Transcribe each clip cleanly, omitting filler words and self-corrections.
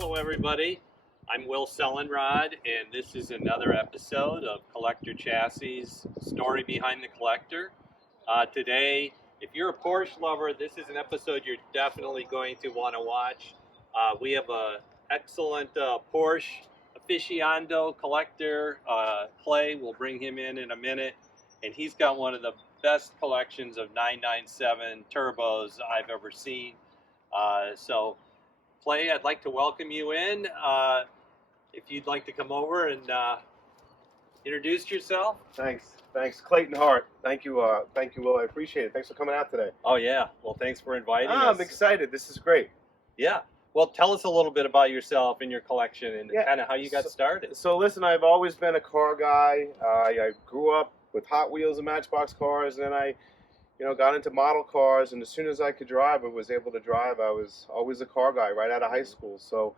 Hello everybody, I'm Will Sellenrod and this is another episode of Collector Chassis Story Behind the Collector. Today, if you're a Porsche lover, this is an episode you're definitely going to want to watch. We have an excellent Porsche aficionado collector, Clay. We'll bring him in a minute, and he's got one of the best collections of 997 turbos I've ever seen. So Clay, I'd like to welcome you in. If you'd like to come over and introduce yourself. Thanks, Clayton Hart. Thank you, Will. I appreciate it. Thanks for coming out today. Oh yeah, well thanks for inviting us. I'm excited. This is great. Yeah. Well, tell us a little bit about yourself and your collection and kind of how you got started. So listen, I've always been a car guy. I grew up with Hot Wheels and Matchbox cars, and then I got into model cars, and as soon as I could drive or was able to drive, I was always a car guy right out of high school. So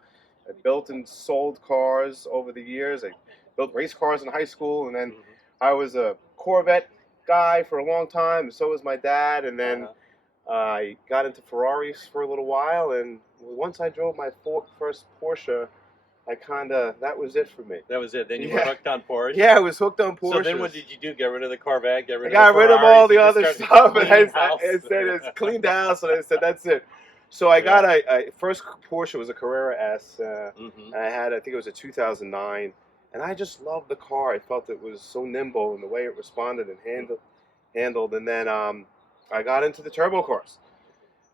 I built and sold cars over the years. I built race cars in high school, and then I was a Corvette guy for a long time, and so was my dad. And then I got into Ferraris for a little while, and once I drove my first Porsche, that was it for me. That was it. Then you were hooked on Porsche? Yeah, I was hooked on Porsche. So then what did you do? Get rid of the Corvette? Get rid of I got rid of all the other stuff, and I said it's cleaned house, and I said that's it. So I got a first Porsche was a Carrera S. And I think it was a 2009, and I just loved the car. I felt it was so nimble and the way it responded and handled. And then I got into the turbo cars.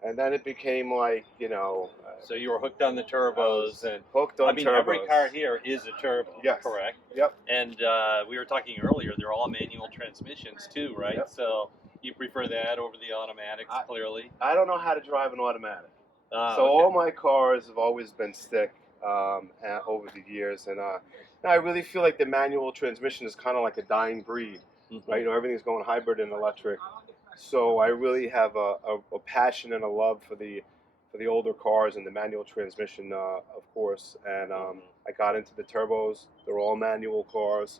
And then it became like, so you were hooked on the turbos, and hooked on turbos. Every car here is a turbo. Yes. Correct. Yep. And we were talking earlier; they're all manual transmissions too, right? Yep. So you prefer that over the automatics, clearly. I don't know how to drive an automatic, so all my cars have always been stick over the years, and I really feel like the manual transmission is kind of like a dying breed, right? Everything's going hybrid and electric. So I really have a passion and a love for the older cars and the manual transmission, of course. And I got into the turbos. They're all manual cars,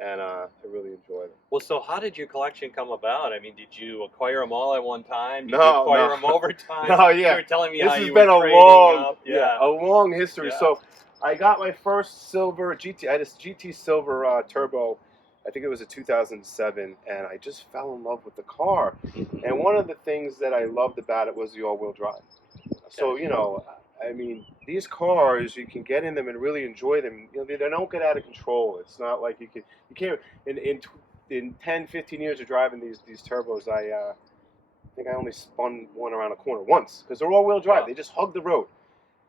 and I really enjoy them. Well, so how did your collection come about? I mean, did you acquire them all at one time? Did you acquire them over time? No, yeah. You were telling me this how has you been were a long history. Yeah. So I got my first silver GT. I had this GT silver turbo. I think it was a 2007, and I just fell in love with the car. And one of the things that I loved about it was the all-wheel drive. So, I mean, these cars, you can get in them and really enjoy them. They don't get out of control. It's not like you can't, in 10, 15 years of driving these turbos, I think I only spun one around a corner once, because they're all-wheel drive. Wow. They just hug the road.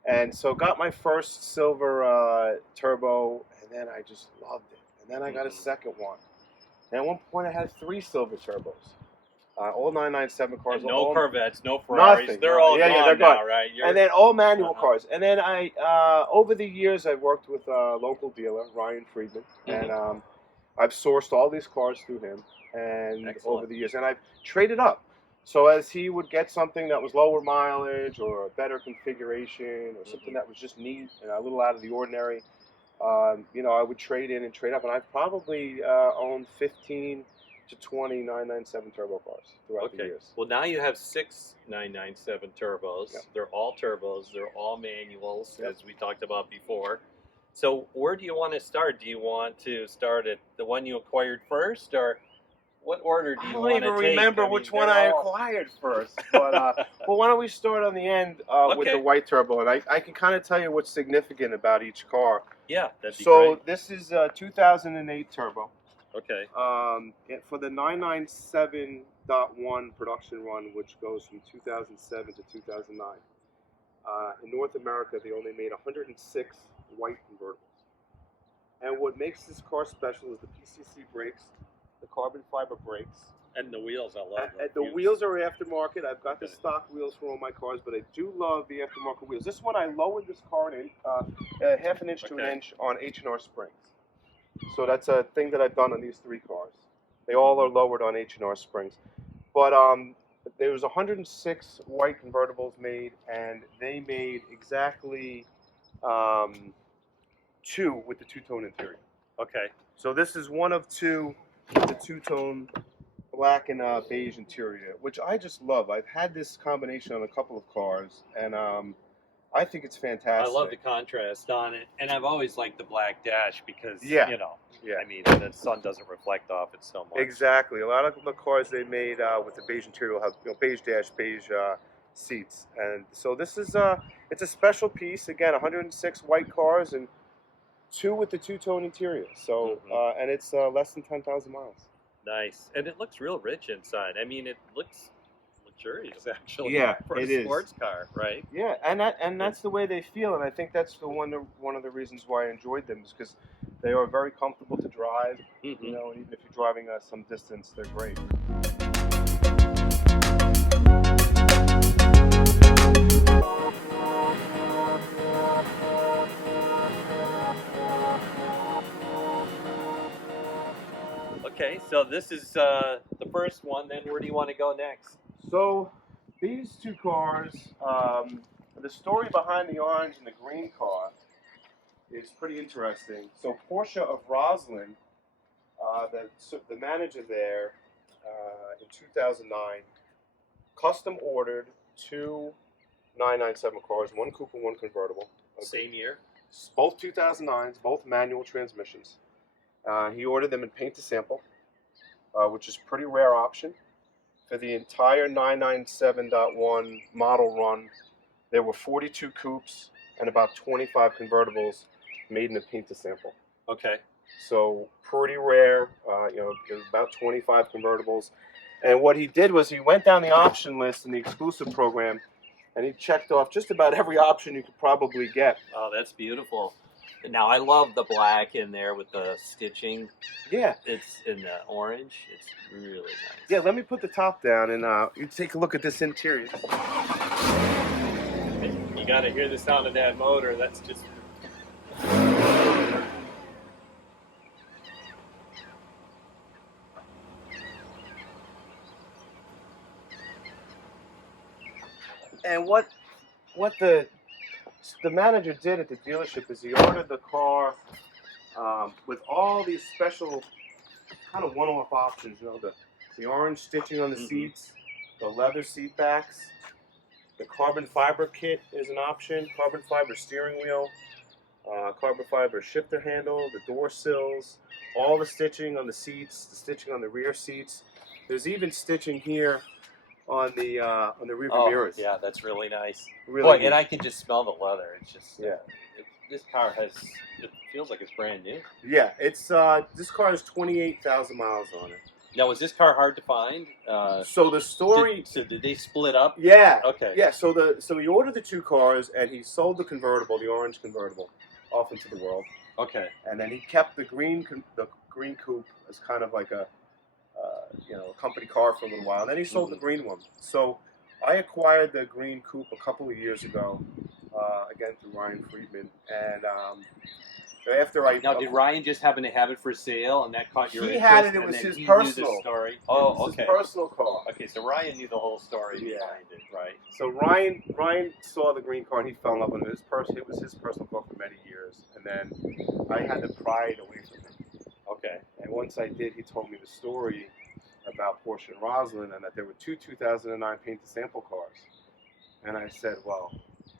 And so got my first silver turbo, and then I just loved it. And then I got a second one. And at one point I had 3 silver turbos. All 997 cars. And no Corvettes, no Ferraris. Nothing. They're all gone they're now, gone. right? And then all manual cars. And then I, over the years, I've worked with a local dealer, Ryan Friedman. And I've sourced all these cars through him. And over the years. And I've traded up. So as he would get something that was lower mileage or a better configuration or something that was just neat and a little out of the ordinary, I would trade in and trade up, and I've probably owned 15 to 20 997 turbo cars throughout the years. Well, now you have 6 997 turbos. Yep. They're all turbos. They're all manuals, as we talked about before. So where do you want to start? Do you want to start at the one you acquired first, or what order do you want to take? I don't even remember which one I acquired first. But well, why don't we start on the end with the white turbo, and I can kind of tell you what's significant about each car. Yeah, that'd be great. So this is a 2008 turbo. Okay. For the 997.1 production run, which goes from 2007 to 2009. In North America, they only made 106 white convertibles. And what makes this car special is the PCC brakes, the carbon fiber brakes. And the wheels, I love them. The wheels are aftermarket. I've got the stock wheels for all my cars, but I do love the aftermarket wheels. This one, I lowered this car half an inch to an inch on H&R springs. So that's a thing that I've done on these 3 cars. They all are lowered on H&R springs. But there was 106 white convertibles made, and they made exactly 2 with the 2-tone interior. Okay. So this is one of 2 with the 2-tone black and beige interior, which I just love. I've had this combination on a couple of cars, and I think it's I fantastic. love the contrast on it, and I've always liked the black dash because, Yeah. you know, Yeah. I mean, the sun doesn't reflect off it so much. Exactly. A lot of the cars they made with the beige interior have beige dash, beige seats, and so this is it's a special piece. Again, 106 white cars and 2 with the two-tone interior. So and it's less than 10,000 miles. Nice, and it looks real rich inside. I mean, it looks luxurious actually. Yeah, for it a is. sports car, right? Yeah, and that's the way they feel, and I think that's one of the reasons why I enjoyed them is because they are very comfortable to drive. You know, and even if you're driving some distance, they're great. Okay, so this is the first one. Then where do you want to go next? So these 2 cars, the story behind the orange and the green car is pretty interesting. So Porsche of Roslyn, the manager there in 2009, custom ordered 2 997 cars, 1 coupe and 1 convertible. Okay. Same year. Both 2009s, both manual transmissions. He ordered them in paint to sample, which is a pretty rare option. For the entire 997.1 model run, there were 42 coupes and about 25 convertibles made in a paint to sample. Okay. So pretty rare, you know, there's about 25 convertibles. And what he did was he went down the option list in the exclusive program and he checked off just about every option you could probably get. Oh, that's beautiful. Now, I love the black in there with the stitching. Yeah. It's in the orange. It's really nice. Yeah, let me put the top down and you take a look at this interior. You got to hear the sound of that motor. That's just... And what the manager did at the dealership is he ordered the car with all these special kind of one-off options. You know, the orange stitching on the seats, the leather seat backs, the carbon fiber kit is an option, carbon fiber steering wheel, carbon fiber shifter handle, the door sills, all the stitching on the seats, the stitching on the rear seats. There's even stitching here on the rear mirrors. Yeah, that's really nice. Really Boy, neat. and I can just smell the leather. It's just Yeah. This car has. It feels like it's brand new. Yeah, it's this car has 28,000 miles on it. Now, was this car hard to find? So the story. Did they split up? Yeah. Okay. Yeah. So he ordered the 2 cars and he sold the convertible, the orange convertible, off into the world. Okay. And then he kept the green coupe as kind of like a company car for a little while. And then he sold the green one. So I acquired the green coupe a couple of years ago, again through Ryan Friedman. And after I Now, did Ryan just happen to have it for sale, and that caught your He interest? had it. It and was then his he personal. Knew the story. It Oh, was okay. his personal car. Okay, so Ryan knew the whole story behind it, right? So Ryan saw the green car and he fell in love with it. It was his personal car for many years, and then I had to pry it away from him. Okay. And once I did, he told me the story about Porsche and Roslyn, and that there were 2 2009 paint to sample cars. And I said, well,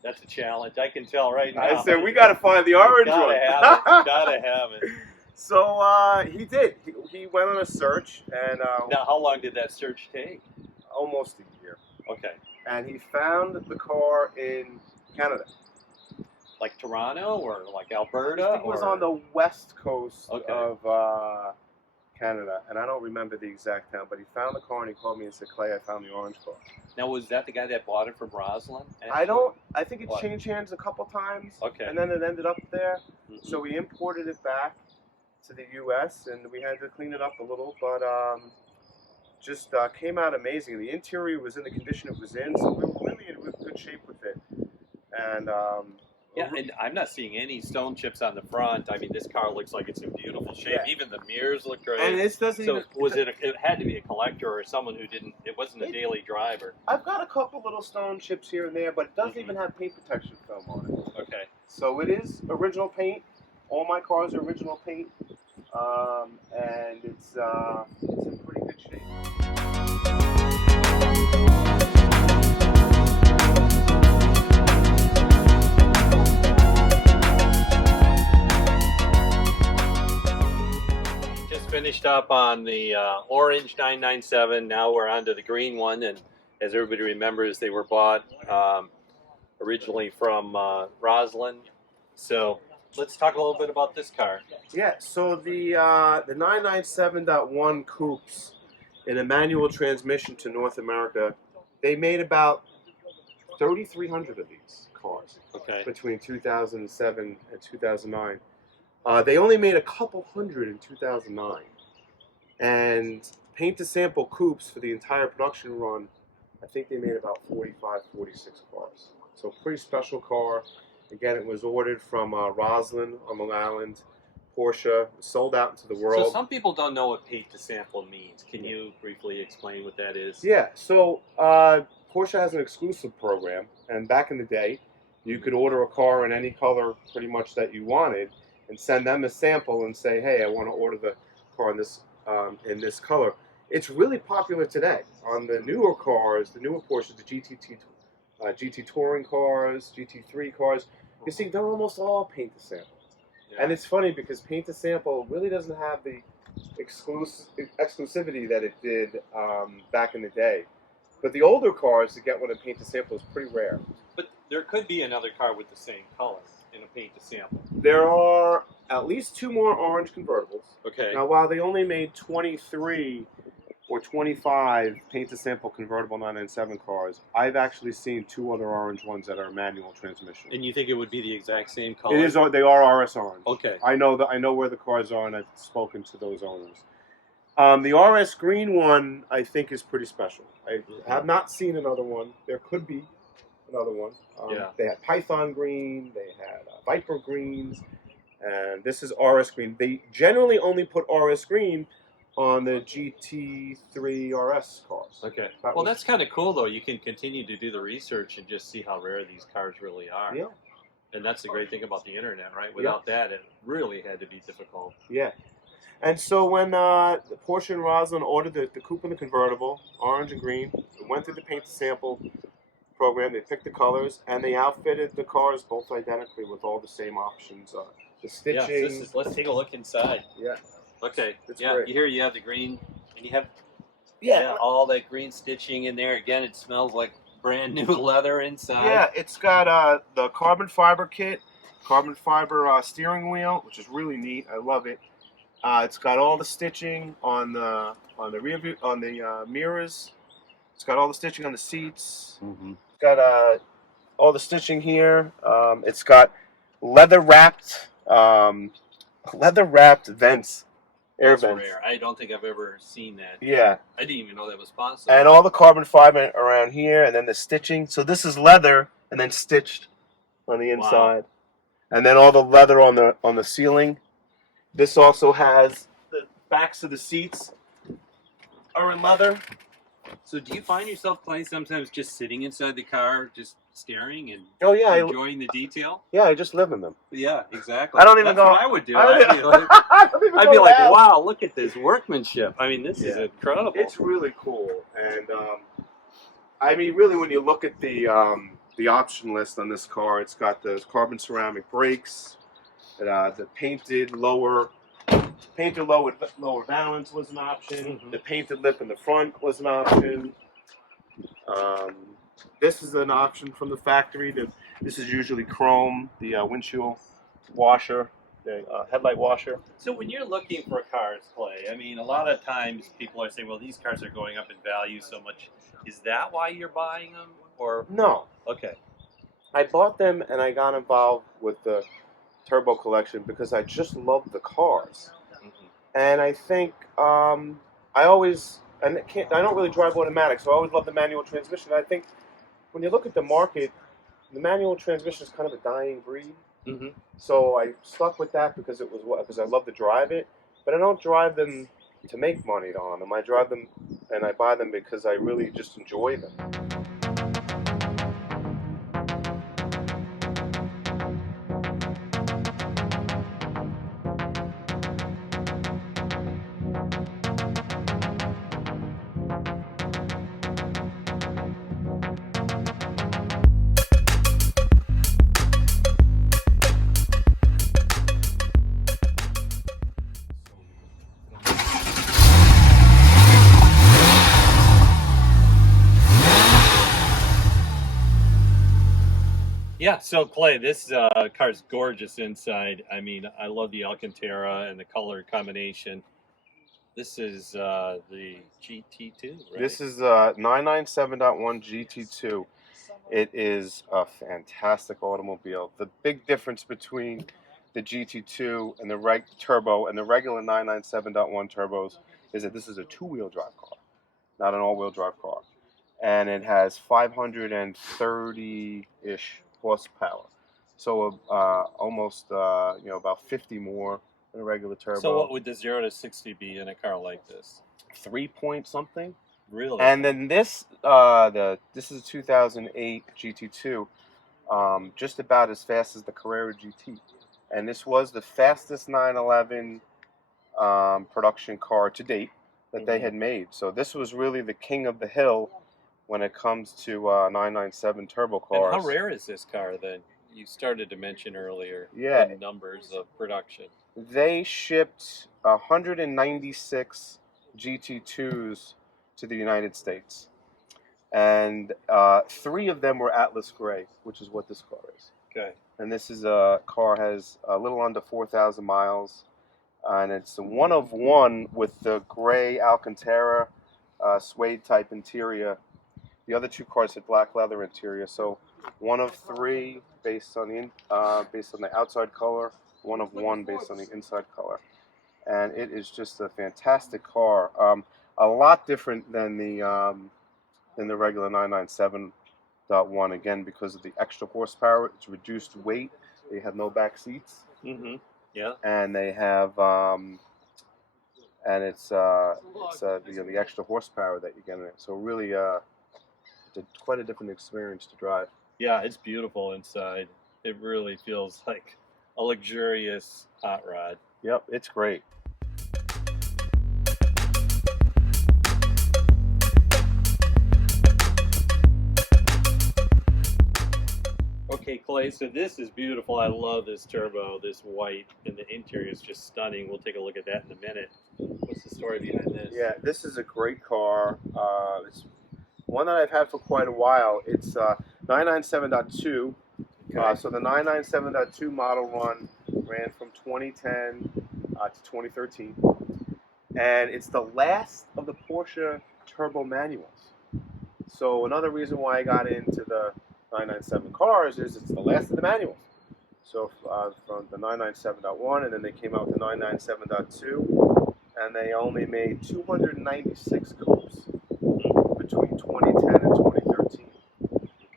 That's a challenge. I can tell right now. I said we got to find the orange Gotta one. have it. Gotta have it. So he did. He went on a search, and Now, how long did that search take? almost a year. Okay. And he found the car in Canada. Like Toronto or like Alberta? I think it was on the west coast Okay. of Canada, and I don't remember the exact town, but he found the car and he called me and said, Clay, I found the orange car. Now, was that the guy that bought it from Roslyn? I think it What? changed hands a couple times, Okay. and then it ended up there. Mhm. So we imported it back to the U.S., and we had to clean it up a little, but just came out amazing. The interior was in the condition it was in, so we were really in good shape with it. And Yeah, and I'm not seeing any stone chips on the front. I mean, this car looks like it's in beautiful shape. Yeah. Even the mirrors look great. and this doesn't So even. was it? It had to be a collector or someone who didn't. It wasn't a daily driver. I've got a couple little stone chips here and there, but it doesn't Mhm. even have paint protection film on it. Okay. So it is original paint. All my cars are original paint, and it's in pretty good shape. finished up on the orange 997. Now we're on to the green one, and as everybody remembers, they were bought originally from Roslyn. So let's talk a little bit about this car. Yeah, so the 997.1 coupes in a manual transmission to North America, they made about 3,300 of these cars between 2007 and 2009. They only made a couple hundred in 2009. And paint to sample coupes for the entire production run, I think they made about 45, 46 cars. So pretty special car. Again, it was ordered from Roslyn on Long Island, Porsche, sold out into the world. So some people don't know what paint to sample means. Can you briefly explain what that is? Yeah, so Porsche has an exclusive program, and back in the day, you could order a car in any color pretty much that you wanted and send them a sample and say, hey, I want to order the car in this color. It's really popular today on the newer cars, the newer Porsches, the GT touring cars, GT3 cars. You see, they're almost all paint to sample. Yeah. And it's funny because paint to sample really doesn't have the exclusivity that it did back in the day. But the older cars to get one in paint to sample is pretty rare. But there could be another car with the same color in a paint to sample. There are at least 2 more orange convertibles. Okay. Now, while they only made 23 or 25 paint to sample convertible 997 cars, I've actually seen 2 other orange ones that are manual transmission. And you think it would be the exact same color? It is. They are RS orange. Okay. I know where the cars are, and I've spoken to those owners. The RS green one, I think, is pretty special. I have not seen another one. There could be another one. They had Python green. They had Viper greens. And this is RS green. They generally only put RS green on the GT3 RS cars. Okay. Well, that's kind of cool, though. You can continue to do the research and just see how rare these cars really are. Yeah. And that's the great thing about the internet, right? Without that, it really had to be difficult. Yeah. And so when the Porsche and Roslyn ordered the coupe and the convertible, orange and green, it went through the paint to sample program. They picked the colors, and they outfitted the cars both identically with all the same options. The stitching. Yeah, let's take a look inside. Yeah. Okay. It's yeah, great. Here you have the green, and you have all that green stitching in there. Again, it smells like brand new leather inside. Yeah, it's got the carbon fiber kit, carbon fiber steering wheel, which is really neat. I love it. It's got all the stitching on the rear view, on the mirrors. It's got all the stitching on the seats. Mm-hmm. It's got all the stitching here. It's got leather wrapped vents, air vents. Rare. I don't think I've ever seen that. Yeah. I didn't even know that was possible. And all the carbon fiber around here, and then the stitching. So this is leather, and then stitched on the inside, and then all the leather on the ceiling. This also has the backs of the seats are in leather. So do you find yourself, Clay, sometimes just sitting inside the car, just staring and enjoying the detail? Yeah, I just live in them. Yeah, exactly. I don't even That's go. what I would do. I'd be like, wow, look at this workmanship. I mean, this is incredible. It's really cool, and I mean, really, when you look at the option list on this car, it's got the carbon ceramic brakes, the painted lower valance was an option. Mm-hmm. The painted lip in the front was an option. This is an option from the factory. This is usually chrome, the windshield washer, the headlight washer. So when you're looking for cars, Clay, I mean, a lot of times people are saying, well, these cars are going up in value so much. Is that why you're buying them? Or no. Okay. I bought them and I got involved with the Turbo collection because I just love the cars. Mm-hmm. And I think I don't really drive automatic, so I always love the manual transmission. And I think when you look at the market, the manual transmission is kind of a dying breed. Mm-hmm. So I stuck with that because I love to drive it, but I don't drive them to make money on them. I drive them and I buy them because I really just enjoy them. Yeah, so Clay, this car's gorgeous inside. I mean, I love the Alcantara and the color combination. This is the GT2, right? This is 997.1 GT2. It is a fantastic automobile. The big difference between the GT2 and the turbo and the regular 997.1 turbos is that this is a two-wheel drive car, not an all-wheel drive car. And it has 530-ish horsepower. So almost about 50 more than a regular turbo. So what would the 0 to 60 be in a car like this? 3 point something. Really? And then this this is a 2008 GT2, just about as fast as the Carrera GT. And this was the fastest 911 production car to date that they had made. So this was really the king of the hill when it comes to 997 turbo cars. And how rare is this car then? You started to mention earlier the numbers of production. They shipped 196 GT2s to the United States. And 3 of them were Atlas Gray, which is what this car is. Okay. And this is car has a little under 4,000 miles. And it's one of one with the gray Alcantara suede type interior. The other 2 cars had black leather interior. So one of 3 based on the outside color, one of 1 based on the inside color. And it is just a fantastic car. A lot different than the regular 997.1, again, because of the extra horsepower. It's reduced weight. They have no back seats. Mm-hmm. Yeah. And they have it's the extra horsepower that you get in it. So really, it's quite a different experience to drive. Yeah, it's beautiful inside. It really feels like a luxurious hot rod. Yep, it's great. Okay, Clay, so this is beautiful. I love this turbo, this white, and the interior is just stunning. We'll take a look at that in a minute. What's the story behind this? Yeah, this is a great car. It's one that I've had for quite a while. It's 997.2. Okay. So the 997.2 model run ran from 2010 to 2013. And it's the last of the Porsche turbo manuals. So another reason why I got into the 997 cars is it's the last of the manuals. So from the 997.1, and then they came out with the 997.2, and they only made 296 coupes between 2010 and 2013.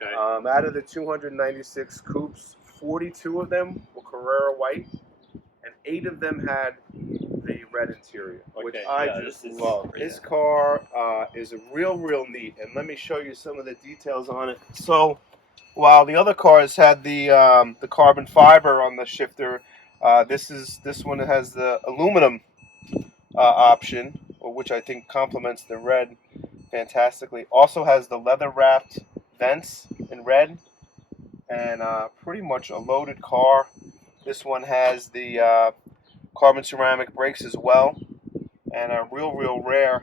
Okay. Out of the 296 coupes, 42 of them were Carrera white, and 8 of them had the red interior, which I just love. This car is real neat, and let me show you some of the details on it. So, while the other cars had the carbon fiber on the shifter, this one has the aluminum option, which I think complements the red fantastically. Also has the leather wrapped vents in red, and pretty much a loaded car. This one has the carbon ceramic brakes as well, and are real rare.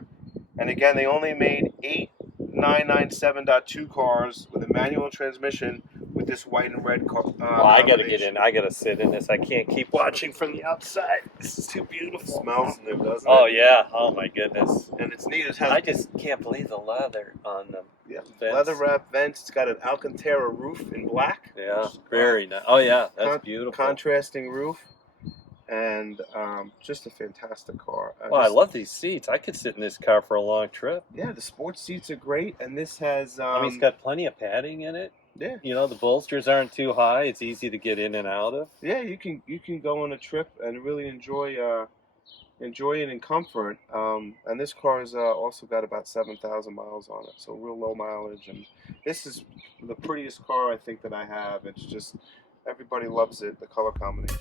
And again, they only made 8 997.2 cars with a manual transmission with this white and red car. I gotta get in. I gotta sit in this. I can't keep watching from the outside. This is too beautiful. It smells in there, doesn't it? Oh yeah. Oh my goodness. And it's neat. I just can't believe the leather on them. Yeah, leather wrap vents. It's got an Alcantara roof in black. Yeah, very nice. Oh yeah, that's beautiful. Contrasting roof, and just a fantastic car. Oh, I love these seats. I could sit in this car for a long trip. Yeah, the sports seats are great, and this has. I mean, it's got plenty of padding in it. Yeah. You know, the bolsters aren't too high. It's easy to get in and out of. Yeah, you can go on a trip and really enjoy it in comfort. And this car has also got about 7,000 miles on it, so real low mileage. And this is the prettiest car I think that I have. It's just everybody loves it. The color combination.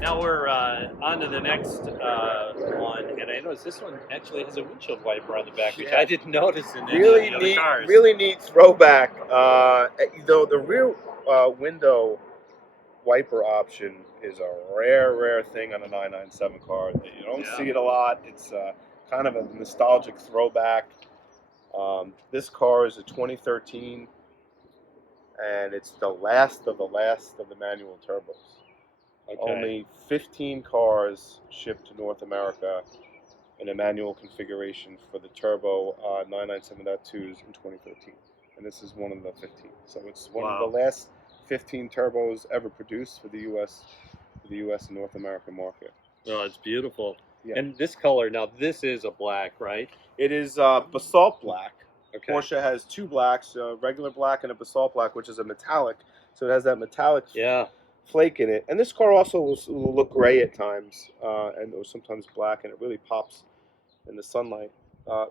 Now we're on to the next one, and I noticed this one actually has a windshield wiper on the back, which I didn't notice in any of the other cars. Really neat throwback. The rear window wiper option is a rare thing on a 997 car. You don't see it a lot. It's kind of a nostalgic throwback. This car is a 2013, and it's the last of the manual turbos. Okay. Only 15 cars shipped to North America in a manual configuration for the turbo 997.2s in 2013. And this is one of the 15. So it's one of the last 15 turbos ever produced for the U.S. and North American market. Oh, it's beautiful. Yeah. And this color, now this is a black, right? It is basalt black. Okay. Porsche has two blacks, a regular black and a basalt black, which is a metallic. So it has that metallic flake in it. And this car also will look gray at times, and or sometimes black, and it really pops in the sunlight.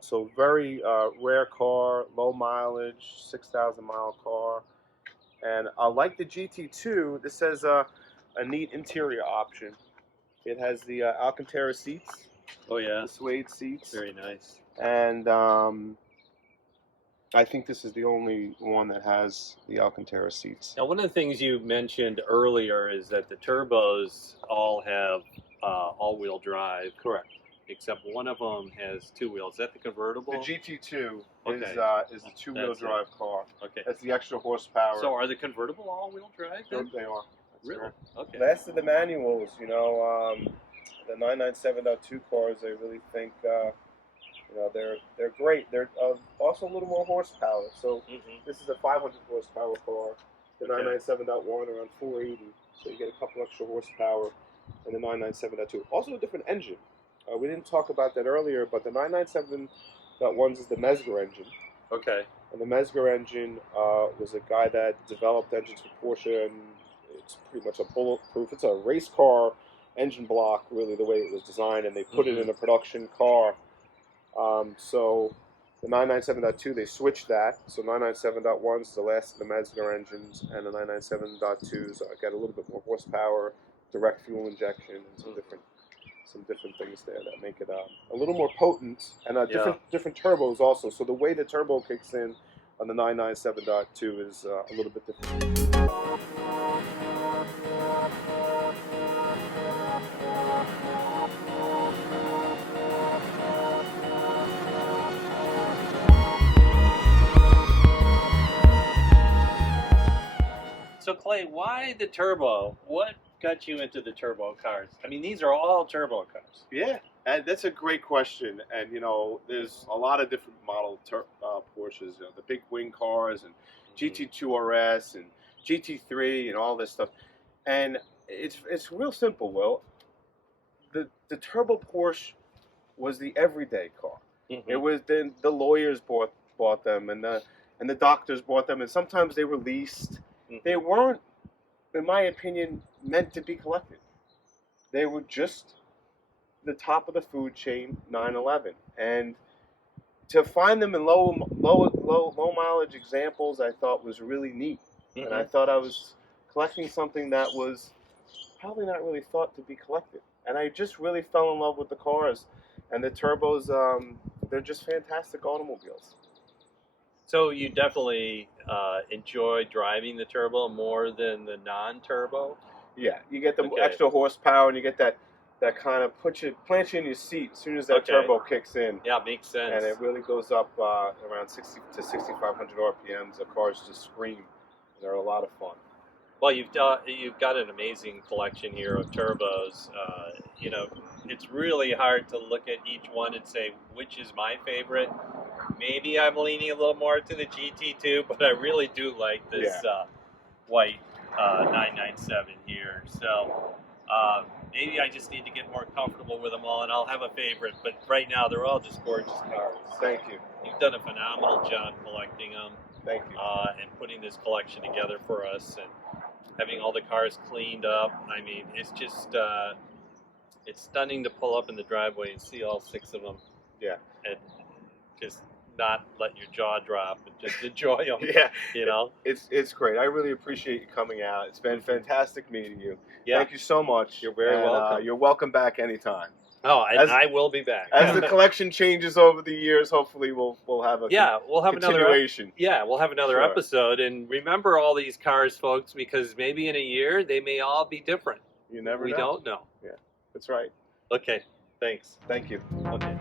So very rare car, low mileage, 6,000 mile car. And like the GT2, this has a neat interior option. It has the Alcantara seats. Oh yeah. The suede seats. Very nice. And I think this is the only one that has the Alcantara seats. Now, one of the things you mentioned earlier is that the turbos all have all-wheel drive. Correct. Except one of them has two wheels. Is that the convertible? The GT2 is a two-wheel drive car. Okay. That's the extra horsepower. So are the convertible all-wheel drive then? They are. That's really? correct. Okay. Last of the manuals, you know, the 997.2 cars, I really think, you know, they're great. They're also a little more horsepower. So this is a 500 horsepower car. The 997.1 around 480. So you get a couple extra horsepower. And the 997.2. Also a different engine. We didn't talk about that earlier, but the 997.1 is the Mesger engine. Okay. And the Mesger engine was a guy that developed engines for Porsche, and it's pretty much a bulletproof. It's a race car engine block, really, the way it was designed, and they put it in a production car. So the 997.2, they switched that. So 997.1 is the last of the Mesger engines, and the 997.2s got a little bit more horsepower, direct fuel injection, and some different things there that make it a little more potent, and different turbos also. So the way the turbo kicks in on the 997.2 is a little bit different. So Clay, why the turbo? What got you into the turbo cars? I mean, these are all turbo cars. Yeah, and that's a great question. And you know, there's a lot of different model Porsches. You know, the big wing cars and GT2 RS and GT3 and all this stuff. And it's real simple, Will. The turbo Porsche was the everyday car. It was the lawyers bought them, and the doctors bought them, and sometimes they were leased. They weren't, in my opinion, meant to be collected. They were just the top of the food chain, 911. And to find them in low mileage examples, I thought was really neat. And I thought I was collecting something that was probably not really thought to be collected. And I just really fell in love with the cars. And the turbos, they're just fantastic automobiles. So you definitely enjoy driving the turbo more than the non-turbo? Yeah, you get the extra horsepower, and you get that kind of plant you in your seat as soon as that turbo kicks in. Yeah, makes sense. And it really goes up around 60 to 6,500 RPMs. The cars just scream. They're a lot of fun. Well, you've got an amazing collection here of turbos. You know, it's really hard to look at each one and say which is my favorite. Maybe I'm leaning a little more to the GT2, but I really do like this white 997 here. So maybe I just need to get more comfortable with them all, and I'll have a favorite. But right now, they're all just gorgeous cars. Thank you. You've done a phenomenal job collecting them. Thank you. And putting this collection together for us, and having all the cars cleaned up. I mean, it's just it's stunning to pull up in the driveway and see all 6 of them. Yeah. And just not let your jaw drop and just enjoy them. Yeah. You know? It's great. I really appreciate you coming out. It's been fantastic meeting you. Yeah. Thank you so much. You're very welcome. You're welcome back anytime. Oh, and I will be back. As the collection changes over the years, hopefully we'll have a continuation. We'll have another episode. And remember all these cars, folks, because maybe in a year they may all be different. You never We know. don't know. That's right. Okay, thanks. Thank you. Okay.